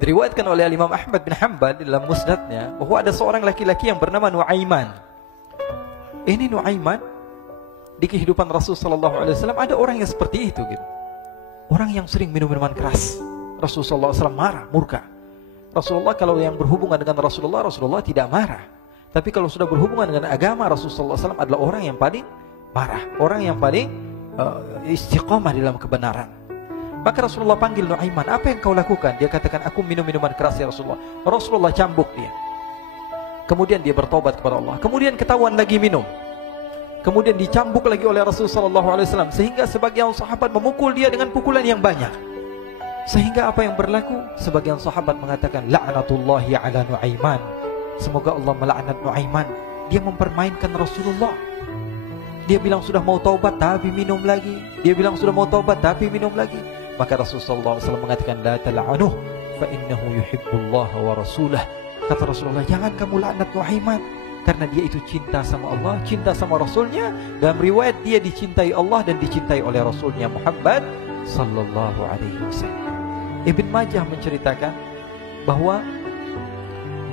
Diriwayatkan oleh Imam Ahmad bin Hanbal dalam musnadnya bahwa ada seorang laki-laki yang bernama Nuaiman. Ini Nuaiman di kehidupan Rasul sallallahu alaihi wasallam ada orang yang seperti itu gitu. Orang yang sering minum minuman keras. Rasul sallallahu alaihi wasallam marah, murka. Rasulullah kalau yang berhubungan dengan Rasulullah tidak marah. Tapi kalau sudah berhubungan dengan agama, Rasul sallallahu alaihi wasallam adalah orang yang paling marah, orang yang paling istiqamah dalam kebenaran. Maka Rasulullah panggil Nuaiman, apa yang kau lakukan? Dia katakan, aku minum minuman keras ya Rasulullah. Rasulullah cambuk dia. Kemudian dia bertobat kepada Allah. Kemudian ketahuan lagi minum. Kemudian dicambuk lagi oleh Rasulullah SAW. Sehingga sebagian sahabat memukul dia dengan pukulan yang banyak. Sehingga apa yang berlaku? Sebagian sahabat mengatakan, la'natullahi ala Nuaiman. Semoga Allah melaknat Nuaiman. Dia mempermainkan Rasulullah. Dia bilang sudah mau taubat tapi minum lagi. Dia bilang sudah mau taubat tapi minum lagi. Maka Rasulullah SAW mengatakan, la tal'anuh fa innahu yuhibbullah wa rasulah. Kata Rasulullah, jangan kamu laknat Nuaiman, karena dia itu cinta sama Allah, cinta sama Rasulnya. Dalam riwayat dia dicintai Allah dan dicintai oleh Rasulnya Muhammad sallallahu alaihi wasallam. Ibn Majah menceritakan bahwa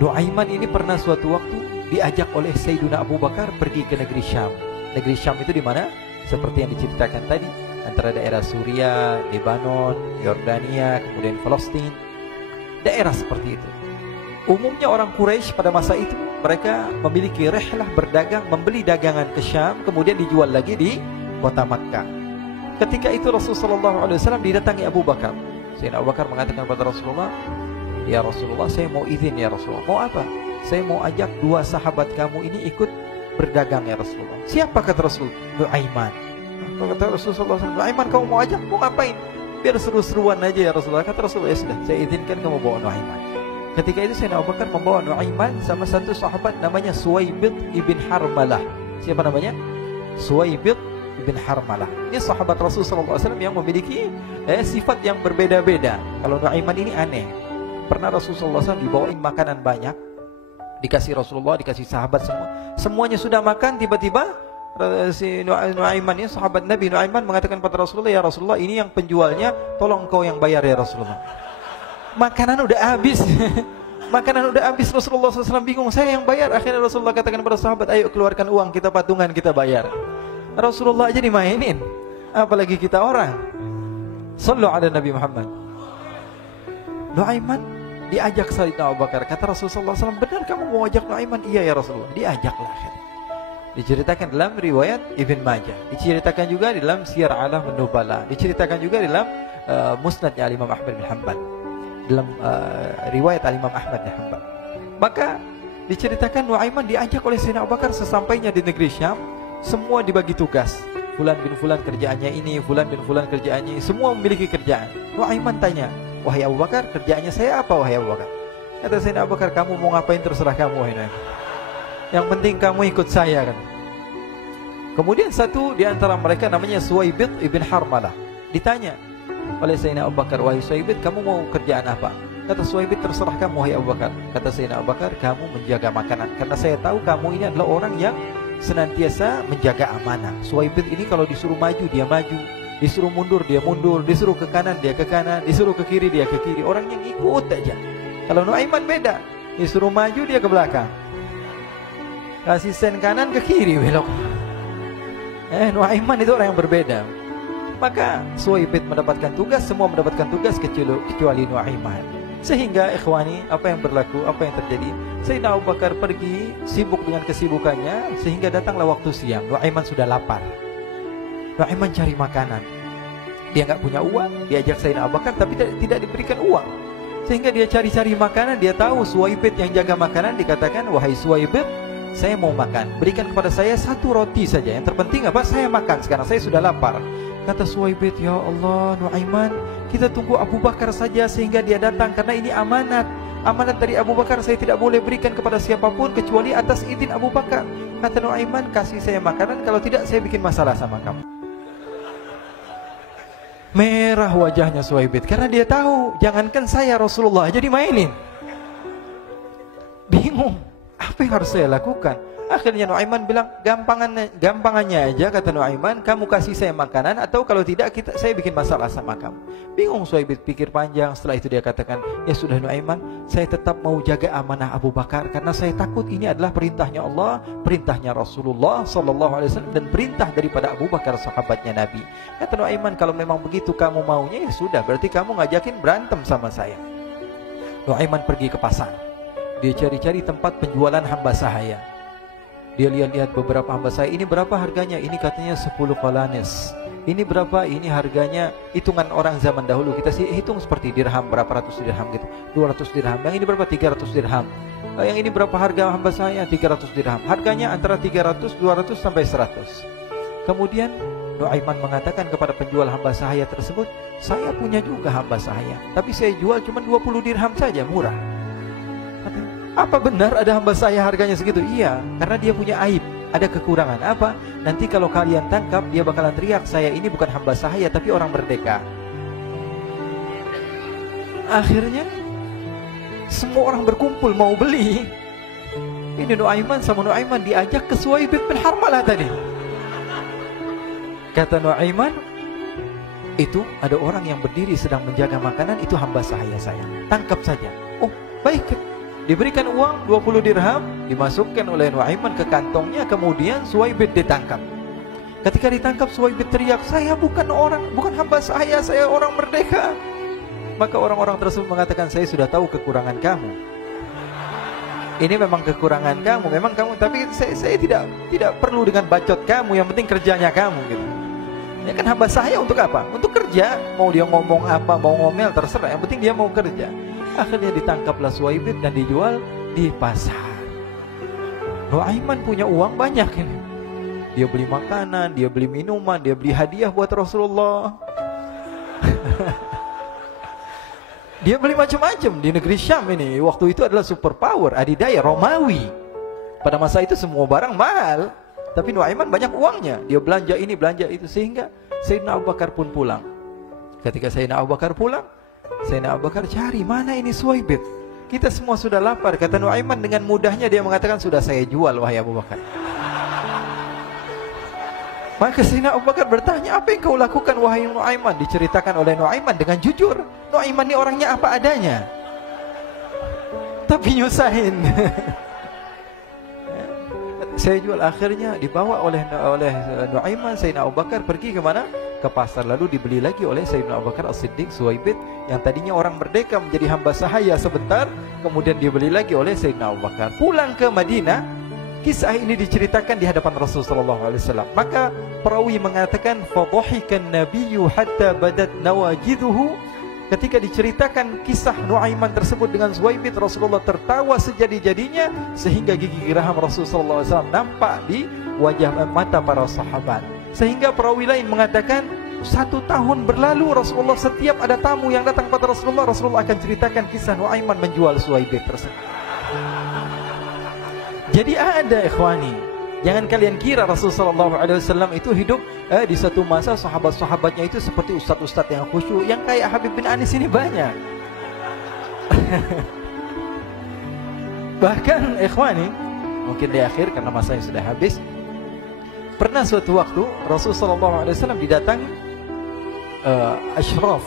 Nuaiman ini pernah suatu waktu diajak oleh Sayyidina Abu Bakar pergi ke negeri Syam. Negeri Syam itu di mana? Seperti yang diceritakan tadi, antara daerah Suriah, Lebanon, Yordania, kemudian Palestina. Daerah seperti itu. Umumnya orang Quraisy pada masa itu mereka memiliki rihlah berdagang, membeli dagangan ke Syam, kemudian dijual lagi di kota Makkah. Ketika itu Rasulullah SAW didatangi Abu Bakar. Sayyidina Abu Bakar mengatakan kepada Rasulullah, ya Rasulullah, saya mau izin ya Rasulullah. Mau apa? Saya mau ajak dua sahabat kamu ini ikut berdagang ya Rasulullah. Siapa kata Rasul? Nuaiman. Kata Rasulullah SAW, Nuaiman kamu mau ajak? Mau ngapain? Biar seru-seruan aja ya Rasulullah. Kata Rasulullah, ya sudah, saya izinkan kamu bawa Nuaiman. Ketika itu Sayyidina Abu Bakar membawa Nuaiman sama satu sahabat namanya Suwaibid ibn Harmalah. Siapa namanya? Suwaibid ibn Harmalah. Ini sahabat Rasulullah SAW yang memiliki sifat yang berbeda-beda. Kalau Nuaiman ini aneh. Pernah Rasulullah SAW dibawain makanan banyak, dikasih Rasulullah, dikasih sahabat semua. Semuanya sudah makan, tiba-tiba si Nuaiman ini, sahabat Nabi Nuaiman mengatakan kepada Rasulullah, ya Rasulullah, ini yang penjualnya, tolong kau yang bayar ya Rasulullah. Makanan udah habis. Makanan udah habis. Rasulullah SAW bingung, saya yang bayar. Akhirnya Rasulullah katakan kepada sahabat, ayo keluarkan uang, kita patungan, kita bayar. Rasulullah aja dimainin, apalagi kita orang. Sallu ala Nabi Muhammad. Nuaiman diajak Sayyidina Abu Bakar. Kata Rasulullah SAW, benar kamu mau ajak Nuaiman? Iya ya Rasulullah. Diajaklah akhirnya. Diceritakan dalam riwayat Ibn Majah, diceritakan juga di dalam Siyar A'lam Nubala, diceritakan juga di dalam Musnadnya Imam Ahmad bin Hanbal, dalam riwayat Imam Ahmad bin Hanbal. Maka diceritakan Nuaiman diajak oleh Sayyidina Abu Bakar. Sesampainya di negeri Syam, semua dibagi tugas. Fulan bin Fulan kerjaannya ini, Fulan bin Fulan kerjaannya ini, semua memiliki kerjaan. Nuaiman tanya, wahai Abu Bakar, kerjaannya saya apa wahai Abu Bakar? Kata Sayyidina Abu Bakar, kamu mau ngapain terserah kamu wahai Nuaiman. Yang penting kamu ikut saya kan. Kemudian satu di antara mereka namanya Suwaibid ibn Harmalah. Ditanya oleh Sayyidina Abu Bakar, wahai Suwaibid, kamu mau kerjaan apa? Kata Suwaibid, terserah kamu wahai Abu Bakar. Kata Sayyidina Abu Bakar, kamu menjaga makanan, karena saya tahu kamu ini adalah orang yang senantiasa menjaga amanah. Suwaibid ini kalau disuruh maju dia maju, disuruh mundur dia mundur, disuruh ke kanan dia ke kanan, disuruh ke kiri dia ke kiri. Orang yang ikut aja. Kalau Nuaiman beda, disuruh maju dia ke belakang, kasih sen kanan ke kiri belok. Nuaiman itu orang yang berbeda. Maka Suwaibid mendapatkan tugas, semua mendapatkan tugas kecuali Nuaiman. Sehingga ikhwani, apa yang berlaku, apa yang terjadi? Sayyidina Abu Bakar pergi sibuk dengan kesibukannya, sehingga datanglah waktu siang. Nuaiman sudah lapar. Nuaiman cari makanan. Dia nggak punya uang, diajak Sayyidina Abu Bakar tapi tidak diberikan uang. Sehingga dia cari-cari makanan. Dia tahu Suwaibid yang jaga makanan. Dikatakan, wahai Suwaibid, saya mau makan, berikan kepada saya satu roti saja. Yang terpenting apa? Saya makan sekarang, saya sudah lapar. Kata Suwaibid, ya Allah Nuaiman, kita tunggu Abu Bakar saja sehingga dia datang, karena ini amanat. Amanat dari Abu Bakar, saya tidak boleh berikan kepada siapapun kecuali atas izin Abu Bakar. Kata Nuaiman, kasih saya makanan, kalau tidak saya bikin masalah sama kamu. Merah wajahnya Suwaibid, karena dia tahu, jangankan saya, Rasulullah aja dimainin. Bingung, apa yang harus saya lakukan? Akhirnya Nuaiman bilang, gampangannya aja, kata Nuaiman, kamu kasih saya makanan, atau kalau tidak saya bikin masalah sama kamu. Bingung Suhaib pikir panjang. Setelah itu dia katakan, ya sudah Nuaiman, saya tetap mau jaga amanah Abu Bakar, karena saya takut ini adalah perintahnya Allah, perintahnya Rasulullah SAW, dan perintah daripada Abu Bakar sahabatnya Nabi. Kata Nuaiman, kalau memang begitu kamu maunya, ya sudah, berarti kamu ngajakin berantem sama saya. Nuaiman pergi ke pasar. Dia cari-cari tempat penjualan hamba sahaya. Dia lihat-lihat beberapa hamba sahaya. Ini berapa harganya? Ini katanya 10 qalanes. Ini berapa? Ini harganya, hitungan orang zaman dahulu. Kita sih hitung seperti dirham, berapa ratus dirham gitu. 200 dirham. Yang ini berapa? 300 dirham. Yang ini berapa harga hamba sahaya? 300 dirham. Harganya antara 300, 200 sampai 100. Kemudian Nuaiman mengatakan kepada penjual hamba sahaya tersebut, saya punya juga hamba sahaya, tapi saya jual cuma 20 dirham saja, murah. Apa benar ada hamba saya harganya segitu? Iya, karena dia punya aib, ada kekurangan. Apa? Nanti kalau kalian tangkap, dia bakalan teriak, saya ini bukan hamba sahaya tapi orang merdeka. Akhirnya semua orang berkumpul mau beli. Ini Nuaiman sama Nuaiman diajak ke Suhaib bin Harmalah tadi. Kata Nuaiman, itu ada orang yang berdiri sedang menjaga makanan, itu hamba sahaya saya, tangkap saja. Oh baik. Diberikan uang 20 dirham, dimasukkan oleh Nuaiman ke kantongnya, kemudian Suhaib ditangkap. Ketika ditangkap, Suhaib teriak, saya bukan hamba saya orang merdeka. Maka orang-orang tersebut mengatakan, saya sudah tahu kekurangan kamu. Ini memang kekurangan kamu, memang kamu, tapi saya tidak perlu dengan bacot kamu, yang penting kerjanya kamu gitu. Ya kan hamba saya untuk apa? Untuk kerja. Mau dia ngomong apa, mau ngomel, terserah, yang penting dia mau kerja. Akhirnya ditangkaplah Suhaib dan dijual di pasar. Nuaiman punya uang banyak ini. Dia beli makanan, dia beli minuman, dia beli hadiah buat Rasulullah. Dia beli macam-macam di negeri Syam ini. Waktu itu adalah superpower, adidaya Romawi. Pada masa itu semua barang mahal, tapi Nuaiman banyak uangnya. Dia belanja ini, belanja itu, sehingga Sayyidina Abu Bakar pun pulang. Ketika Sayyidina Abu Bakar pulang, Sayyidina Abu Bakar cari, mana ini Suhaib? Kita semua sudah lapar. Kata Nuaiman dengan mudahnya dia mengatakan, sudah saya jual wahai Abu Bakar. Maka Sayyidina Abu Bakar bertanya, apa yang kau lakukan wahai Nuaiman? Diceritakan oleh Nuaiman dengan jujur. Nuaiman ini orangnya apa adanya, tapi nyusahin. Saya jual. Akhirnya dibawa oleh Nuaiman, Sayyidina Abu Bakar pergi ke mana? Ke pasar. Lalu dibeli lagi oleh Sayyidina Abu Bakar As-Siddiq Suhaib, yang tadinya orang merdeka menjadi hamba sahaya sebentar, kemudian dibeli lagi oleh Sayyidina Abu Bakar. Pulang ke Madinah, kisah ini diceritakan di hadapan Rasulullah SAW. Maka perawi mengatakan, fadhahikan nabiyyu hatta badat nawajiduhu. Ketika diceritakan kisah Nuaiman tersebut dengan Suhaib, Rasulullah tertawa sejadi-jadinya, sehingga gigi geraham Rasulullah SAW nampak di wajah mata para sahabat. Sehingga perawi lain mengatakan, 1 tahun berlalu Rasulullah, setiap ada tamu yang datang pada Rasulullah akan ceritakan kisah Nuaiman menjual Suhaib tersebut. Jadi ada ikhwani, jangan kalian kira Rasulullah SAW itu hidup di satu masa sahabat-sahabatnya itu seperti ustadz-ustadz yang khusyuk, yang kayak Habib bin Anis ini banyak. Bahkan ikhwani, mungkin di akhir karena masanya sudah habis, pernah suatu waktu Rasulullah SAW didatangi asyraf,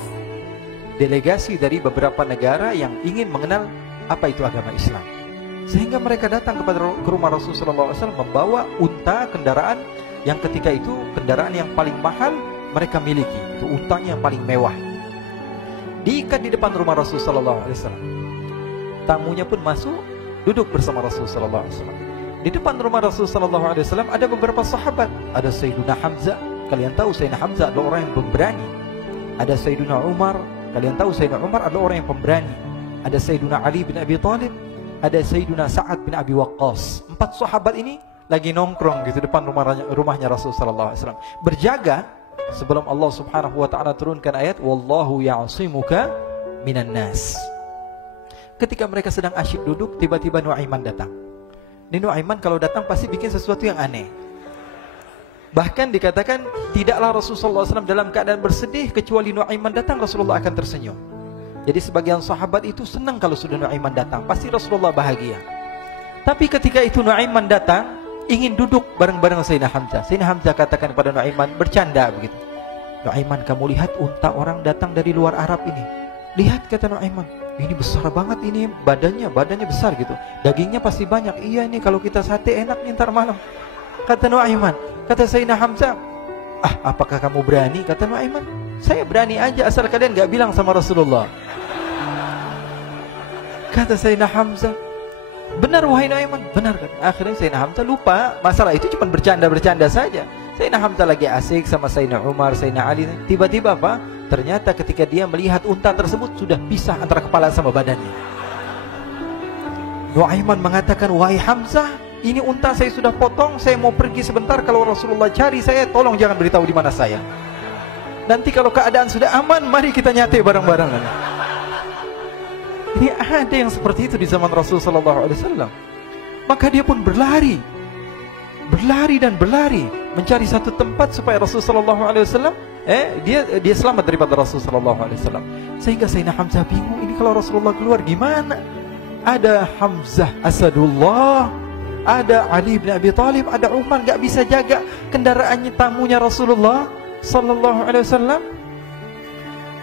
delegasi dari beberapa negara yang ingin mengenal apa itu agama Islam. Sehingga mereka datang ke rumah Rasulullah SAW membawa unta, kendaraan yang ketika itu kendaraan yang paling mahal mereka miliki. Itu untanya yang paling mewah. Diikat di depan rumah Rasulullah SAW. Tamunya pun masuk, duduk bersama Rasulullah SAW. Di depan rumah Rasulullah SAW ada beberapa sahabat. Ada Sayyiduna Hamzah. Kalian tahu Sayyidina Hamzah adalah orang yang pemberani. Ada Sayyiduna Umar. Kalian tahu Sayyidina Umar adalah orang yang pemberani. Ada Sayyiduna Ali bin Abi Thalib. Ada Sayyiduna Sa'ad bin Abi Waqqas. 4 sahabat ini lagi nongkrong gitu depan rumahnya Rasulullah SAW, berjaga sebelum Allah Subhanahu wa taala turunkan ayat wallahu ya'simuka minan nas. Ketika mereka sedang asyik duduk, tiba-tiba Nuaiman datang. Ini Nuaiman kalau datang pasti bikin sesuatu yang aneh. Bahkan dikatakan tidaklah Rasulullah SAW dalam keadaan bersedih, kecuali Nuaiman datang Rasulullah akan tersenyum. Jadi sebagian sahabat itu senang kalau sudah Nuaiman datang, pasti Rasulullah bahagia. Tapi ketika itu Nuaiman datang, ingin duduk bareng-bareng Sayyidina Hamzah. Sayyidina Hamzah katakan kepada Nuaiman, bercanda begitu. Nuaiman, kamu lihat unta orang datang dari luar Arab ini. Lihat, kata Nuaiman, ini besar banget ini, badannya besar gitu. Dagingnya pasti banyak. Iya, ini kalau kita sate enak nih ntar malam. Kata Nuaiman. Kata Sayyidina Hamzah, apakah kamu berani? Kata Nuaiman, saya berani aja asal kalian gak bilang sama Rasulullah. Kata Sayyidina Hamzah, benar wahai Nuaiman, benar kan? Akhirnya Sayyidina Hamzah lupa masalah itu, cuma bercanda-bercanda saja. Sayyidina Hamzah lagi asik sama Sayyidina Umar, Sayyidina Ali. Tiba-tiba apa? Ternyata ketika dia melihat unta tersebut sudah pisah antara kepala sama badannya. Nuaiman mengatakan, wahai Hamzah, ini unta saya sudah potong, saya mau pergi sebentar. Kalau Rasulullah cari saya, tolong jangan beritahu di mana saya. Nanti kalau keadaan sudah aman, mari kita nyate bareng-bareng. Ini ada yang seperti itu di zaman Rasulullah SAW. Maka dia pun berlari dan berlari mencari satu tempat supaya Rasulullah SAW dia selamat daripada Rasulullah SAW. Sehingga Sayyidina Hamzah bingung, ini kalau Rasulullah keluar gimana? Ada Hamzah Asadullah, ada Ali bin Abi Thalib, ada Umar, gak bisa jaga kendaraannya tamunya Rasulullah SAW.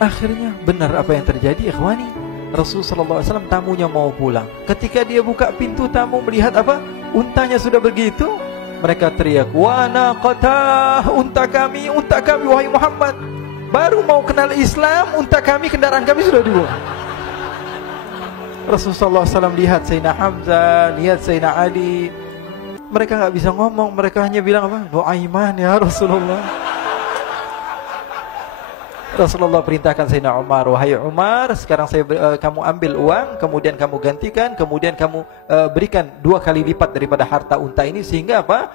Akhirnya benar apa yang terjadi, ikhwani. Rasulullah SAW tamunya mau pulang. Ketika dia buka pintu tamu melihat apa? Untanya sudah begitu. Mereka teriak, wa naqatah, unta kami wahai Muhammad. Baru mau kenal Islam, unta kami, kendaraan kami sudah dibuang. Rasulullah SAW lihat Sayyidina Hamzah, lihat Sayyidina Ali. Mereka gak bisa ngomong, mereka hanya bilang apa? Nuaiman ya Rasulullah. Rasulullah perintahkan Sayyidina Umar, wahai Umar, sekarang kamu ambil uang, kemudian kamu gantikan, kemudian kamu berikan 2 kali lipat daripada harta unta ini, sehingga apa?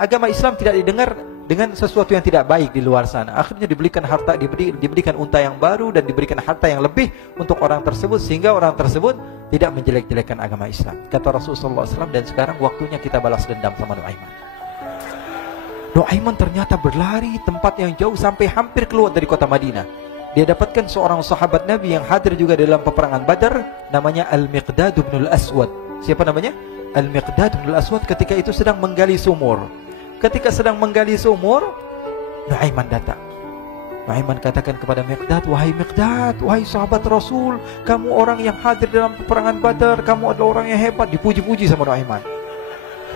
Agama Islam tidak didengar dengan sesuatu yang tidak baik di luar sana. Akhirnya diberikan harta, diberikan unta yang baru dan diberikan harta yang lebih untuk orang tersebut, sehingga orang tersebut tidak menjelek-jelekan agama Islam. Kata Rasulullah SAW, dan sekarang waktunya kita balas dendam sama Nuaiman. Nuaiman ternyata berlari tempat yang jauh sampai hampir keluar dari kota Madinah. Dia dapatkan seorang sahabat Nabi yang hadir juga dalam peperangan Badar, namanya Al-Miqdad bin Al-Aswad. Siapa namanya? Al-Miqdad bin Al-Aswad ketika itu sedang menggali sumur. Ketika sedang menggali sumur, Nuaiman datang. Nuaiman katakan kepada Miqdad, wahai Miqdad, wahai sahabat Rasul, kamu orang yang hadir dalam peperangan Badar, kamu adalah orang yang hebat. Dipuji-puji sama Nuaiman.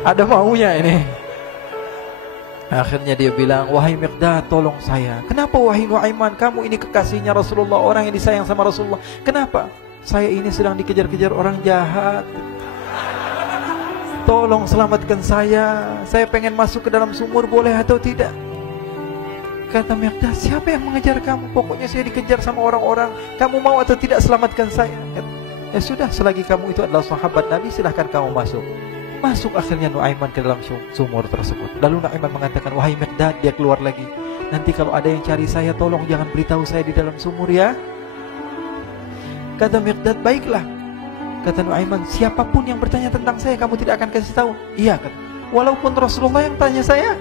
Ada maunya ini. Akhirnya dia bilang, wahai Miqdad, tolong saya. Kenapa wahai Nuaiman, kamu ini kekasihnya Rasulullah, orang yang disayang sama Rasulullah. Kenapa? Saya ini sedang dikejar-kejar orang jahat. Tolong selamatkan saya. Saya pengen masuk ke dalam sumur, boleh atau tidak? Kata Miqdad, siapa yang mengejar kamu? Pokoknya saya dikejar sama orang-orang. Kamu mau atau tidak selamatkan saya? Ya sudah, selagi kamu itu adalah sahabat Nabi, silahkan kamu masuk. Masuk akhirnya Nuaiman ke dalam sumur tersebut. Lalu Nuaiman mengatakan, wahai Miqdad, dia keluar lagi. Nanti kalau ada yang cari saya, tolong jangan beritahu saya di dalam sumur ya. Kata Miqdad, baiklah. Kata Nuaiman, siapapun yang bertanya tentang saya, kamu tidak akan kasih tahu. Iya, kata. Walaupun Rasulullah yang tanya saya.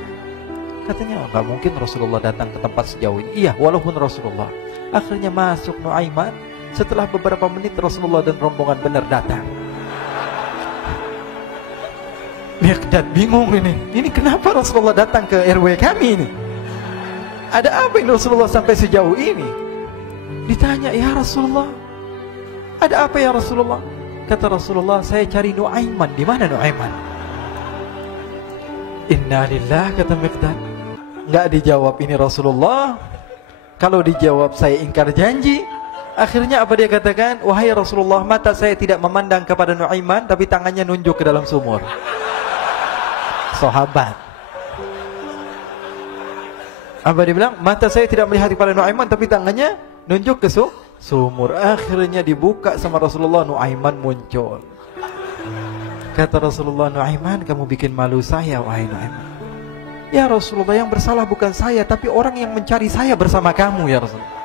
Katanya, enggak mungkin Rasulullah datang ke tempat sejauh ini. Iya, walaupun Rasulullah. Akhirnya masuk Nuaiman. Setelah beberapa menit Rasulullah dan rombongan benar datang. Miqdad bingung ini. Ini kenapa Rasulullah datang ke RW kami ini? Ada apa ini Rasulullah sampai sejauh ini? Ditanya, ya Rasulullah, ada apa ya Rasulullah? Kata Rasulullah, saya cari Nuaiman. Di mana Nuaiman? Innalillah, kata Miqdad. Enggak dijawab ini Rasulullah. Kalau dijawab saya ingkar janji. Akhirnya apa dia katakan? Wahai Rasulullah, mata saya tidak memandang kepada Nuaiman, tapi tangannya nunjuk ke dalam sumur. Sahabat. Apa dia bilang? Mata saya tidak melihat kepada Nuaiman, tapi tangannya nunjuk ke sumur. Akhirnya dibuka sama Rasulullah, Nuaiman muncul. Kata Rasulullah, Nuaiman, kamu bikin malu saya, wahai Nuaiman. Ya Rasulullah, yang bersalah bukan saya, tapi orang yang mencari saya bersama kamu, ya Rasulullah.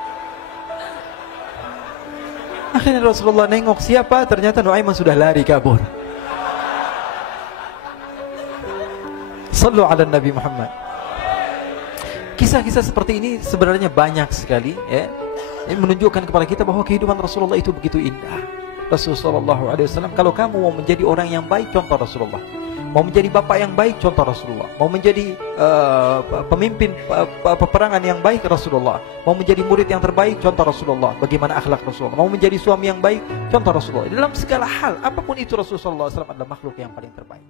Akhirnya Rasulullah nengok, siapa? Ternyata Nuaiman sudah lari kabur. Sallu ala Nabi Muhammad. Kisah-kisah seperti ini sebenarnya banyak sekali, ya. Ini menunjukkan kepada kita bahwa kehidupan Rasulullah itu begitu indah. Rasulullah SAW, kalau kamu mau menjadi orang yang baik, contoh Rasulullah. Mau menjadi bapak yang baik, contoh Rasulullah. Mau menjadi pemimpin peperangan yang baik, Rasulullah. Mau menjadi murid yang terbaik, contoh Rasulullah. Bagaimana akhlak Rasulullah. Mau menjadi suami yang baik, contoh Rasulullah. Dalam segala hal, apapun itu Rasulullah SAW adalah makhluk yang paling terbaik.